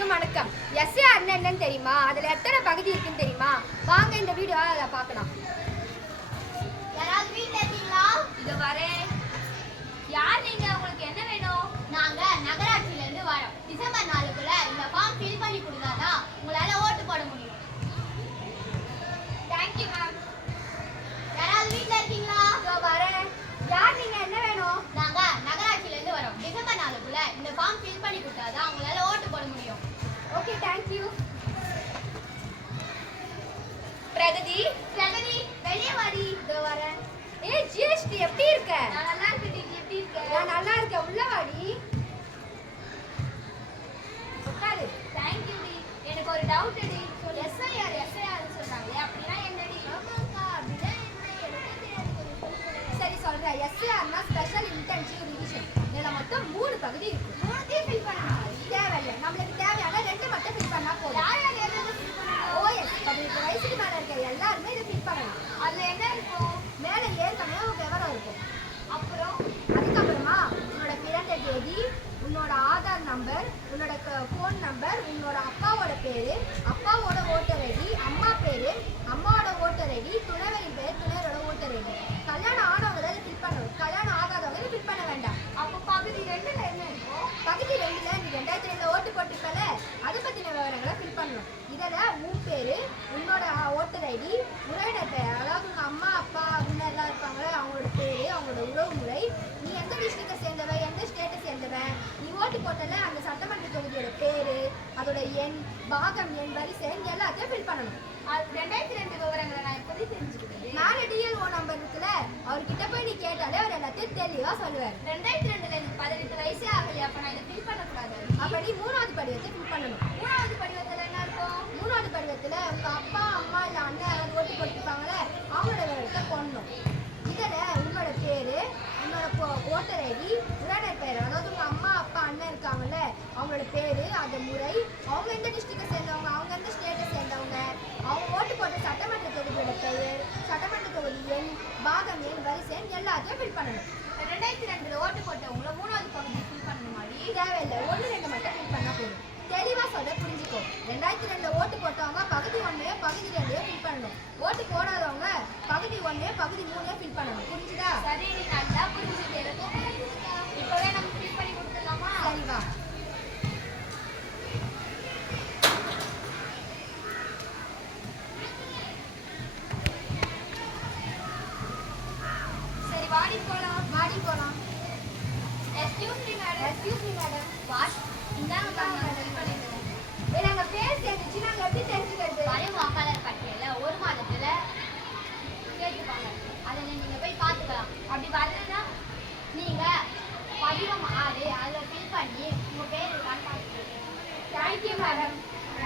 எல்லாருக்கும் வணக்கம். எஸ்ஏஆர் என்னன்னு தெரியுமா? அதுல எத்தனை பகுதி இருக்குன்னு தெரியுமா? வாங்க இந்த வீடியோ அதை பார்க்கலாம். யாராவது வீட்ல இருக்கீங்களா? இது வரேன். யார் நீங்க? உங்களுக்கு என்ன வேணும்? நாங்க நகராட்சியில இருந்து வரோம். டிசம்பர் 4க்குள்ள இந்த ஃபார்ம் ஃபில் பண்ணி கொடுத்தாதான் உங்களால ஓட்டு போட முடியும். Thank you ma'am. யாராவது வீட்ல இருக்கீங்களா? இதோ வரேன். யார் நீங்க? என்ன வேணும்? நாங்க நகராட்சியில இருந்து வரோம். டிசம்பர் 4க்குள்ள இந்த ஃபார்ம் ஃபில் பண்ணி கொடுத்தாதான் உங்களால ஓட்டு போட முடியும். Okay, thank you. பிரகதி வெளியே வாடி. இதோ வரேன். ஜிஎஸ்டி எப்படி இருக்க? நான் நல்லா இருக்கேன். நீ எப்படி இருக்க? நான் நல்லா இருக்கேன். உள்ள வாடி. உட்காரு. தேங்க்யூ டி. எனக்கு ஒரு டவுட் டி. எஸ்ஐஆர் சொன்னாங்களே அப்படினா என்னடி? ஆமாக்கா, அப்படினா என்ன? எனக்கு தெரியாது. சரி சொல்றேன். எஸ்ஏஆர்னா ஸ்பெஷல் இன்டென்சிவ் ரிவிஷன். இதுல மொத்தம் 3 பகுதி இருக்கு. 3 ஃபில் பண்ணணும். தேவையில்லை. நம்மளுக்கு தேவையான 2 மட்டும் ஃபில் பண்ணா போதும். யார் எதை ஃபில் பண்ணணும்? ஓஎஸ் 18 வயசுக்கு மேல இருக்க எல்லாருமே இதை ஃபில் பண்ணலாம். அதுல என்ன இருக்கும்? மேல ஏற்கனவே ஒரு விவரம் இருக்கும். அப்புறம் அதுக்கப்புறமா உன்னோட பிறந்த தேதி, உன்னோட ஆதார் நம்பர், உன்னோட ஃபோன் நம்பர், உன்னோட அப்பாவோட பேரு, அப்பாவோட ஓட்டர் ஐடி, அம்மா பேரு, அம்மாவோட ஓட்டர் ஐடி, துணைவரின் பேர், துணைவரோட ஓட்டர் ஐடி. கல்யாணம் ஆனவங்க தான் ஃபில் பண்ணணும். கல்யாணம் ஆகாதவங்க இதை ஃபில் பண்ண வேண்டாம். அப்ப பகுதி 2ல என்ன இருக்கும்? பகுதி 2ல நீ 2002 ஓட்டு போட்டிருக்கல, அதை பத்தின விவரங்களை ஃபில் பண்ணணும். இதில் உன் பேரு, உன்னோட ஓட்டர் ஐடி, உறவினர் பேர், அதாவது உங்க அம்மா அப்பா முன்னெல்லாம் இருப்பாங்களே அவங்களோட பேரு, அவங்களோட உறவு முறை, நீ எந்த டிஸ்ட்ரிக்டை சேர்ந்தவன், எந்த ஸ்டேட்டை சேர்ந்தவன், நீ ஓட்டு போட்டல அந்த சட்டமன்ற தொகுதியோட பேரு, அதோட எண், பாகம் எண், வரிசை எல்லாத்தையும் ஃபில் பண்ணணும். 2002 விவரங்களை நான் எப்படி தெரிஞ்சுக்கிட்டது? மேலே டிஎல்ஓ நம்பர் இருக்குல்ல, அவர்கிட்ட போய் நீ கேட்டாலே அவர் எல்லாத்தையும் தெளிவா சொல்லுவார். 2002ல எனக்கு 18 வயசே ஆகலையா? அப்ப நான் இதை ஃபில் பண்ணக்கூடாது. அப்ப நீ 3வது படிவத்தை ஃபில் பண்ணணும். 3வது படிவத்துல என்ன இருக்கும்? 3வது படிவத்துல உங்க அப்பா அம்மா இல்ல அண்ணன் யாராவது ஓட்டு போட்டுருப்பாங்களே அவங்களோட விவரத்தை போடணும். இதுல உன்னோட பேரு, உன்னோட ஓட்டர் ஐடி, உறவினர் பேர், அதாவது உங்க அம்மா அப்பா அண்ணன் இருக்காங்கல்ல அவங்களோட பேரு, அந்த முறை, அவங்க எந்த டிஸ்ட்ரிக்டை சேர்ந்தவங்க, அவங்க எந்த ஸ்டேட்டை சேர்ந்தவங்க, அவங்க ஓட்டு போட்ட சட்டமன்ற தொகுதியோட பெயர், சட்டமன்ற தொகுதி எண், பாகம் எண், வரிசை எல்லாத்தையும் ஃபில் பண்ணணும். 2002ல ஓட்டு போட்டவங்கள 3வது பகுதி ஃபில் பண்ணணும் மாதிரி தேவையில்லை. 1, 2 மட்டும் ஃபில் பண்ணா போதும். தெளிவா சொல்ல புரிஞ்சுக்கோ. 2002 ஓட்டு போட்டவங்க பகுதி 1 பகுதி 2 ஃபில் பண்ணணும். ஓட்டு போடாதவங்க பகுதி 1 பகுதி 3 ஃபில் பண்ணணும். புரிஞ்சுதா? சரி, நீ நல்லா புரிஞ்சுது. இப்பவே நம்ம ஃபில் பண்ணி கொடுத்துடலாமா? சரி வா. சரி, வாடி போலாம். Excuse me madam. Excuse me madam. What? இந்தாங்க மேடம், ஃபில் பண்ணிடுங்க. நாங்க பேர் சேர்ந்துச்சு, நாங்க எப்படி தெரிஞ்சுக்கிறது? வரும் வாக்காளர் பட்டியல 1 மாதத்துல கேட்டுப்பாங்க. அதை நீங்க போய் பார்த்துக்கலாம். அப்படி வரலன்னா நீங்க படிவம் 6 அதில் ஃபில் பண்ணி உங்க பேர் இருக்கான்னு பார்த்துக்கலாம். Thank you madam.